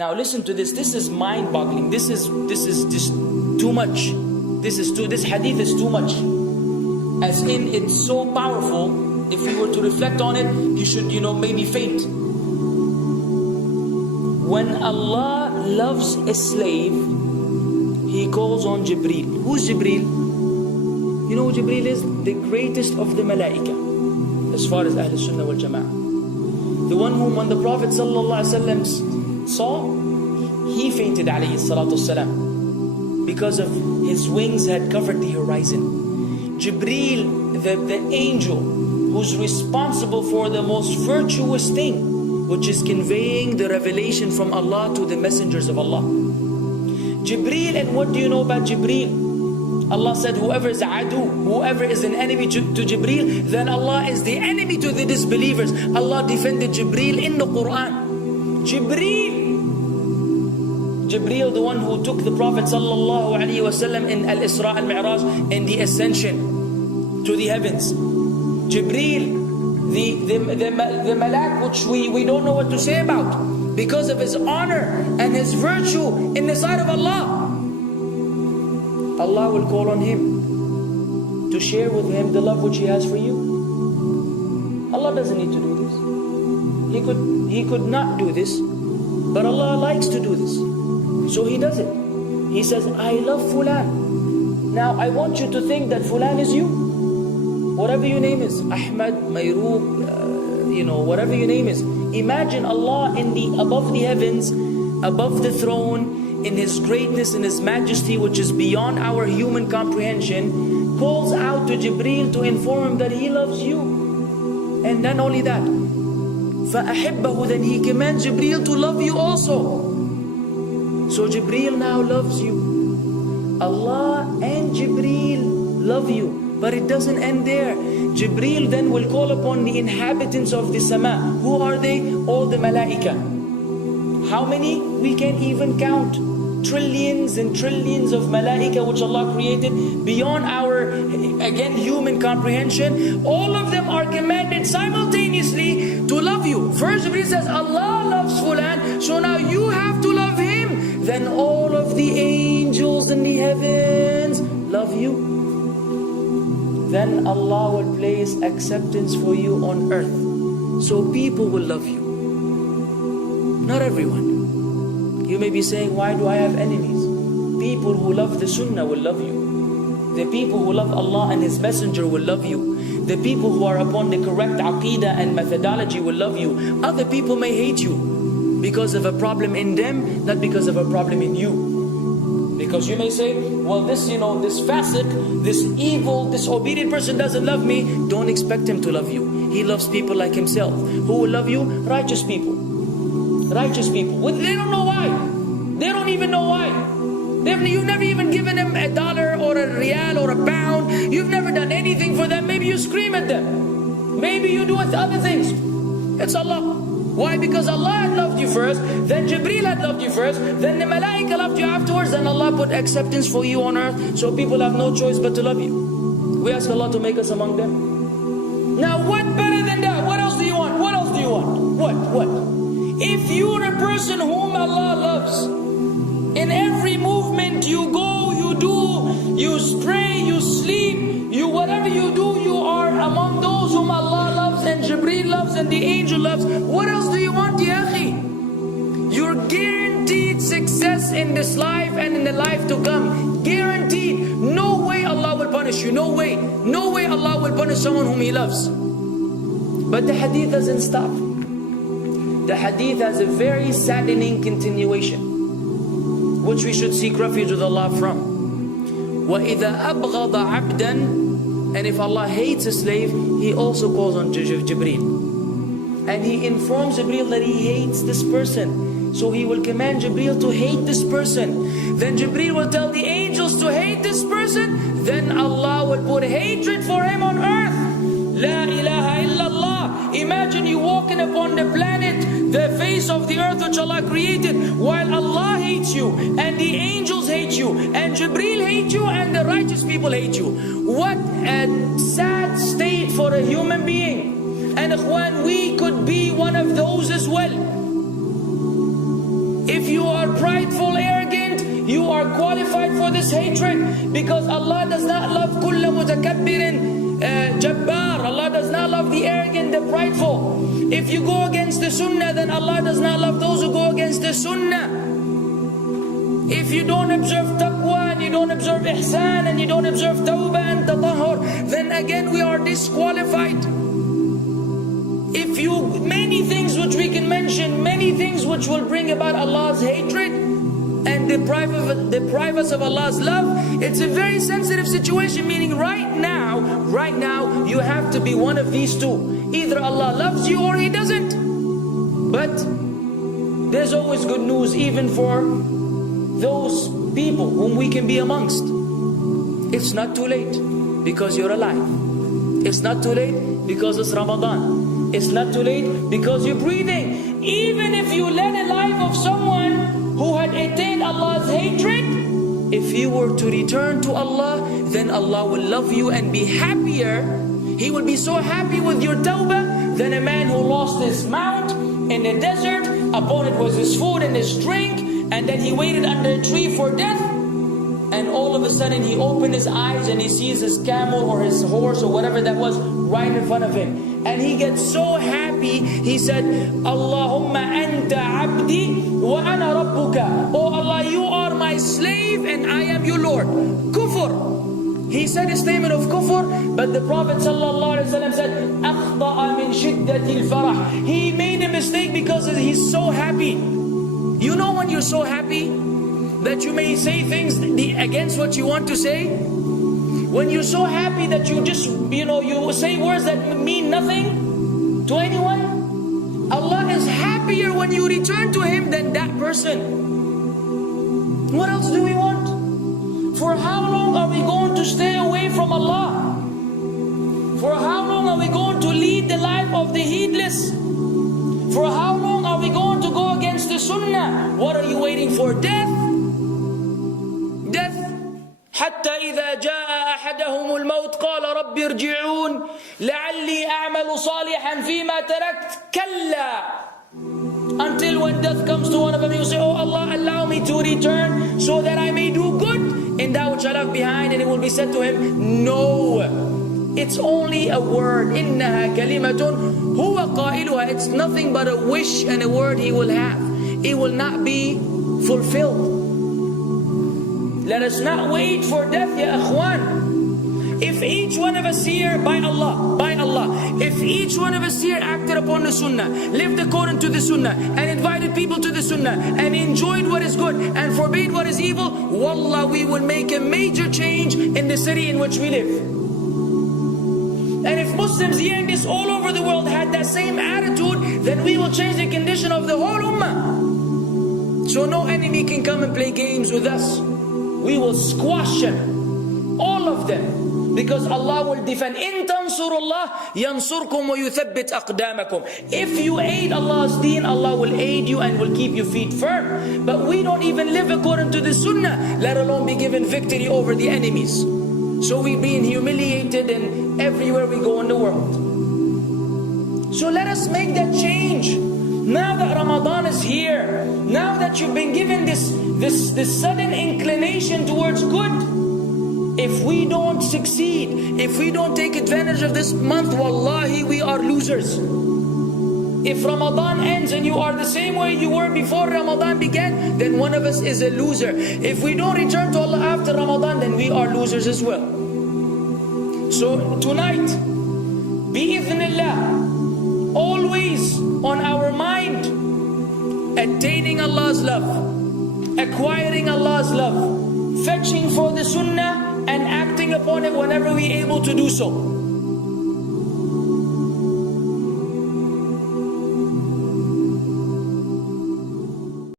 Now listen to this. This is mind-boggling. This is just too much. This hadith is too much. As in, it's so powerful. If you were to reflect on it, you should, maybe faint. When Allah loves a slave, He calls on Jibreel. Who's Jibreel? You know who Jibreel is? The greatest of the malaika, as far as Ahl Sunnah wal Jama'ah. The one whom when the Prophet ﷺ saw, he fainted alayhi salatu wasalam, because of his wings had covered the horizon. Jibreel, the angel who's responsible for the most virtuous thing, which is conveying the revelation from Allah to the messengers of Allah. Jibreel, and what do you know about Jibreel? Allah said, whoever is adu, whoever is an enemy to Jibreel, then Allah is the enemy to the disbelievers. Allah defended Jibreel in the Quran. Jibreel, the one who took the Prophet ﷺ in Al-Isra al-Mi'raj, in the ascension to the heavens. Jibreel, the malak which we don't know what to say about, because of his honor and his virtue in the sight of Allah. Allah will call on him to share with him the love which He has for you. Allah doesn't need to do this. He could not do this, but Allah likes to do this, so He does it. He says, I love Fulan. Now I want you to think that Fulan is you. Whatever your name is, Ahmad, Mayroob, whatever your name is. Imagine Allah above the heavens, above the throne, in His greatness, in His majesty, which is beyond our human comprehension, calls out to Jibreel to inform him that He loves you. And not only that, فَأَحِبَّهُ, then He commands Jibreel to love you also. So Jibreel now loves you. Allah and Jibreel love you. But it doesn't end there. Jibreel then will call upon the inhabitants of the sama. Who are they? All the malaika. How many? We can't even count. Trillions and trillions of malaika which Allah created beyond our, again, human comprehension. All of them are commanded simultaneously to love you. First Jibreel says, Allah loves Fulan, so now you have to love him. Then all of the angels in the heavens love you. Then Allah will place acceptance for you on earth. So people will love you. Not everyone. You may be saying, why do I have enemies? People who love the Sunnah will love you. The people who love Allah and His Messenger will love you. The people who are upon the correct aqidah and methodology will love you. Other people may hate you because of a problem in them, not because of a problem in you. Because you may say, well, this fasiq, this evil, disobedient person doesn't love me. Don't expect him to love you. He loves people like himself. Who will love you? Righteous people. Righteous people. They don't know why. They don't even know why. You've never even given them $1 or a rial or a pound. You've never done anything for them. Maybe you scream at them. Maybe you do other things. It's Allah. Why? Because Allah had loved you first, then Jibreel had loved you first, then the malaika loved you afterwards, then Allah put acceptance for you on earth, so people have no choice but to love you. We ask Allah to make us among them. Now what better than that? What else do you want? What else do you want? What? If you're a person whom Allah loves, in every movement you go, you do, you stray, you sleep, whatever you do, you are among those whom Allah loves and Jibreel loves and the angel loves. What else do you want, ya akhi? You're guaranteed success in this life and in the life to come. Guaranteed. No way Allah will punish you. No way. No way Allah will punish someone whom He loves. But the hadith doesn't stop. The hadith has a very saddening continuation, which we should seek refuge with Allah from. وَإِذَا أَبْغَضَ عَبْدًا, and if Allah hates a slave, He also calls on Jibreel. And He informs Jibreel that He hates this person. So He will command Jibreel to hate this person. Then Jibreel will tell the angels to hate this person. Then Allah will put hatred for him on earth. La ilaha illallah. Imagine you walking upon the planet, the face of the earth which Allah created, while Allah hates you, and the angels hate you, and Jibreel hate you, and the righteous people hate you. What a sad state for a human being. And ikhwan, we could be one of those as well. If you are prideful, arrogant, you are qualified for this hatred, because Allah does not love kulla mutakabbirin jabbar. Allah does not love the arrogant, the prideful. If you go against the sunnah, then Allah does not love those who go against the sunnah. If you don't observe taqwa, and you don't observe ihsan, and you don't observe tawbah and tatahur, then again we are disqualified. If you, many things which we can mention, many things which will bring about Allah's hatred and deprive us of Allah's love. It's a very sensitive situation, meaning right now, you have to be one of these two. Either Allah loves you or He doesn't. But there's always good news, even for those people whom we can be amongst. It's not too late because you're alive. It's not too late because it's Ramadan. It's not too late because you're breathing. Even if you led a life of someone who had attained Allah's hatred, if you were to return to Allah, then Allah will love you and be happier. He will be so happy with your tawbah than a man who lost his mount in the desert. Upon it was his food and his drink, and then he waited under a tree for death, and all of a sudden he opened his eyes and he sees his camel or his horse or whatever that was right in front of him. And he gets so happy, he said, Allahumma anta abdi wa ana rabbuka. Oh Allah, you are my slave and I am your Lord. Kufr. He said a statement of kufr, but the Prophet ﷺ said, أَخْطَأَ مِنْ شِدَّةِ الْفَرَحِ. He made a mistake because he's so happy. You know when you're so happy that you may say things against what you want to say? When you're so happy that you just, you say words that mean nothing to anyone? Allah is happier when you return to Him than that person. What else do we want? For how long are we going to stay away from Allah? For how long are we going to lead the life of the heedless? For how long are we going to go against the sunnah? What are you waiting for? Death? Death. حتى إذا جاء أحدهم الموت قال رب ارجعون لعلي أعمل صالحا فيما تركت كلا. Until when death comes to one of them, you say, oh Allah, allow me to return so that I may do good in that which I left behind. And it will be said to him, no, it's only a word. إنها كلمة هو قائلها. It's nothing but a wish and a word he will have. It will not be fulfilled. Let us not wait for death, ya akhwan. If each one of us here, by Allah, if each one of us here acted upon the sunnah, lived according to the sunnah, and invited people to the sunnah, and enjoyed what is good, and forbade what is evil, wallah, we will make a major change in the city in which we live. And if Muslims here and this all over the world had that same attitude, then we will change the condition of the whole ummah. So no enemy can come and play games with us. We will squash them, all of them, because Allah will defend. In tansurullah yansurkum wa yuthabbit aqdamakum. If you aid Allah's deen, Allah will aid you and will keep your feet firm. But we don't even live according to the sunnah, let alone be given victory over the enemies. So we're being humiliated in everywhere we go in the world. So let us make that change. Now that Ramadan is here, now that you've been given this sudden inclination towards good, if we don't succeed, if we don't take advantage of this month, wallahi, we are losers. If Ramadan ends and you are the same way you were before Ramadan began, then one of us is a loser. If we don't return to Allah after Ramadan, then we are losers as well. So tonight, bi'idhnillah, always on our mind, attaining Allah's love, acquiring Allah's love, fetching for the sunnah and acting upon it whenever we're able to do so.